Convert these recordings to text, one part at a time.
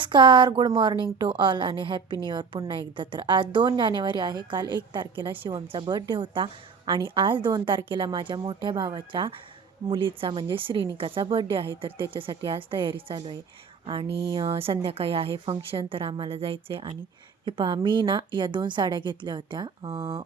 नमस्कार good morning to all आणि happy new year. पुन्हा एकदा तर आज दोन जानेवारी आहे. काल एक तारखेला शिवमचा बर्थडे होता आणि आज दोन तारखेला माझ्या मोठ्या भावाच्या मुलीचा म्हणजे श्रीनिकाचा बर्थडे आहे. तर त्याच्यासाठी आज तयारी चालू आहे. आणि संध्याकाळी आहे फंक्शन तर आम्हाला जायचं आहे आणि हे पहा मी ना या दोन साड्या घेतल्या होत्या.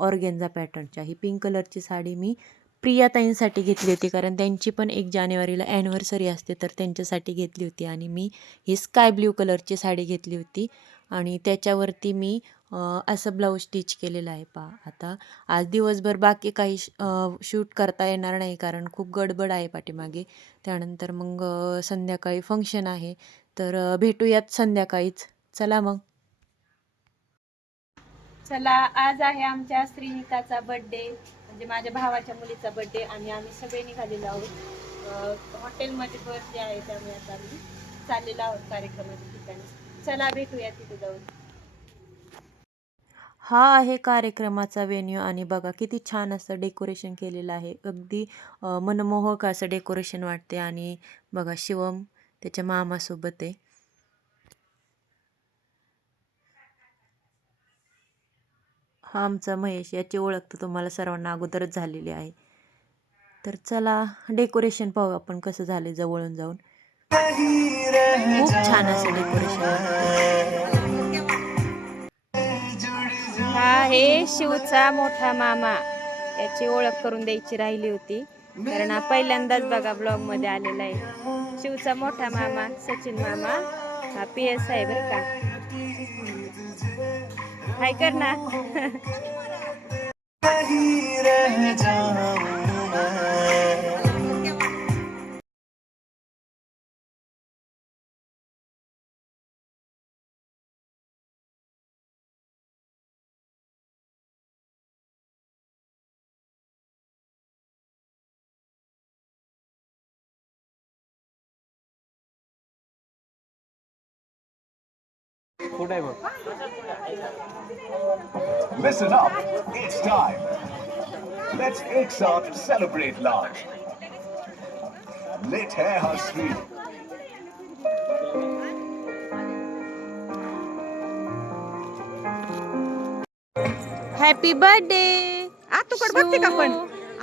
ऑर्गेन्झा पॅटर्नच्या ही पिंक कलरची साडी मी प्रियाताईंसाठी घेतली होती कारण त्यांची पण एक जानेवारीला ॲनिव्हर्सरी असते तर त्यांच्यासाठी घेतली होती. आणि मी ही स्काय ब्ल्यू कलरची साडी घेतली होती. आणि त्याच्यावरती मी असं ब्लाऊज स्टिच केलेलं आहे पहा. आता आज दिवसभर बाकी काही शूट करता येणार नाही कारण खूप गडबड आहे पाठीमागे. त्यानंतर मग संध्याकाळी फंक्शन आहे. तर भेटूयात संध्याकाळीच. चला मग. चला आज आहे आमच्या श्रीनिकाचा बर्थडे म्हणजे माझ्या भावाच्या मुलीचा बर्थडे आणि आम्ही सगळे निघालेलो आहोत. हॉटेलमध्ये बर्थडे आहे त्यामुळे आता आम्ही चाललेलो आहोत कार्यक्रमाच्या ठिकाणी. चला भेटूया तिथे जाऊन. हा आहे कार्यक्रमाचा वेन्यू आणि बघा किती छान असं डेकोरेशन केलेलं आहे. अगदी मनमोहक असं डेकोरेशन वाटते आणि बघा शिवम त्याच्या मामासोबत आहे. हा आमचा महेश याची ओळख तर तुम्हाला सर्वांना अगोदरच झालेली आहे. तर चला डेकोरेशन पाहू आपण कसं झाले जवळून जाऊन. खूप छान असं डेकोरेशन हा हे शिवचा मोठा मामा याची ओळख करून द्यायची राहिली होती. कारण हा पहिल्यांदाच बघा ब्लॉगमध्ये आलेला आहे. शिवचा मोठा मामा सचिन मामा हा पी एस आहे बरं का. हाय कर ना Listen up, it's time. Let's एक साथ celebrate large. Lit है हंसवी हॅपी बर्थडे आतुकड बघते का पण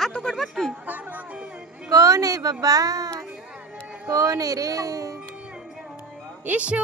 आतुकड बघ की? कोण आहे बाबा? कोण आहे रे? इशू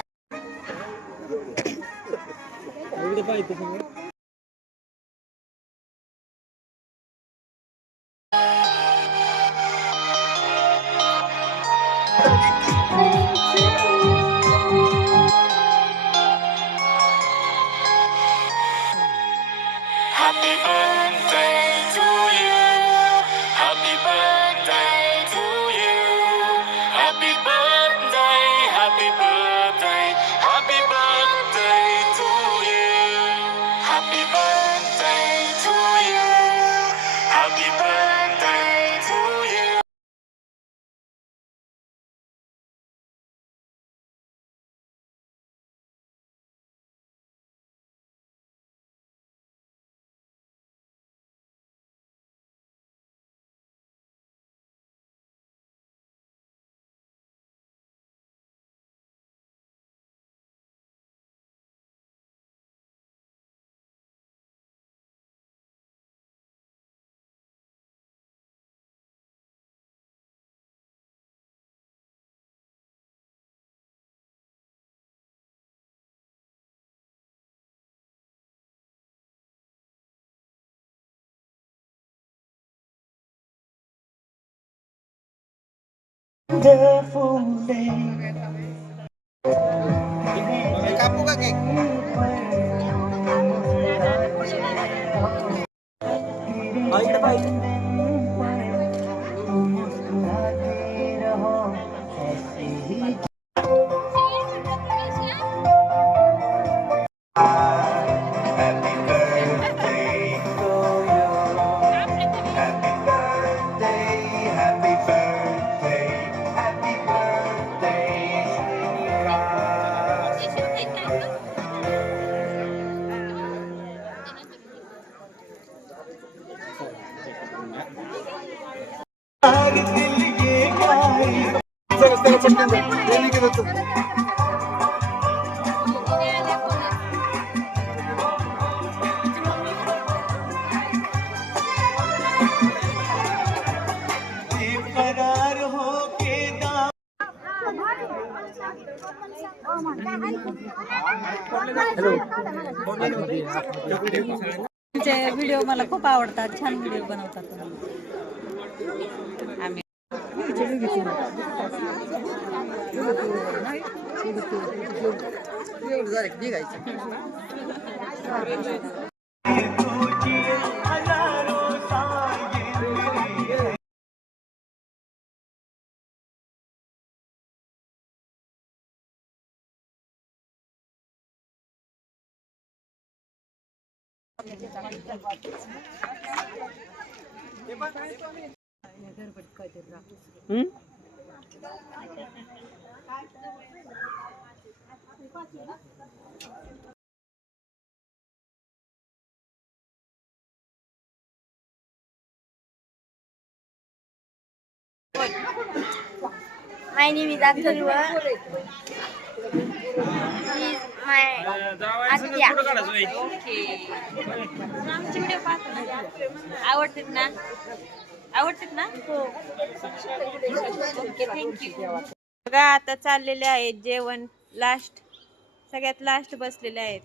দেখতে পাইতেছি না Happy birthday. wonderful name. Kapo ka, Kek. Ay, tapay. तुमचे व्हिडिओ मला खूप आवडतात छान व्हिडिओ बनवतात तुम्ही My name is Akhtarwa. He आमचे व्हिडिओ ना आवडतात ना? आवडतात ना? ओके थँक्यू बघा आता चाललेले आहेत जेवण. लास्ट सगळ्यात लास्ट बसलेले आहेत.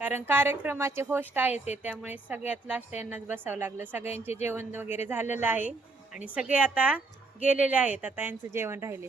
कारण कार्यक्रमाचे होस्ट आहे ते त्यामुळे सगळ्यात लास्ट यांनाच बसावं लागलं. सगळ्यांचे जेवण वगैरे झालेलं आहे. आणि सगळे आता गेलेले आहेत. आता यांचं जेवण राहिले.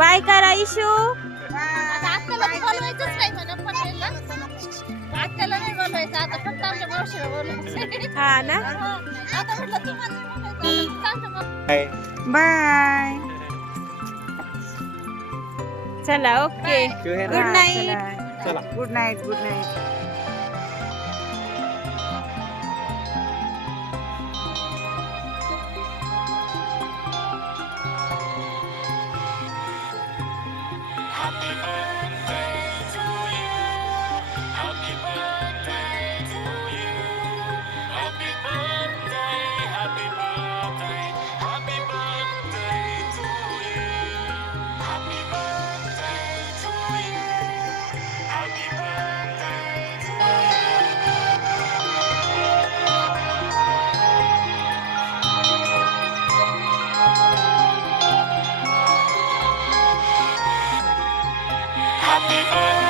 bye करा इशू. आत्याला बोलवायचंच नाही म्हणा पटेलला. आत्याला नाही बोलवायचं आता फक्त आमच्या मावशीला बोलवायचं. हा ना? आता म्हटलं तुम्हाला मावशीला बाय. चला okay. Good night good night good night Happy birthday.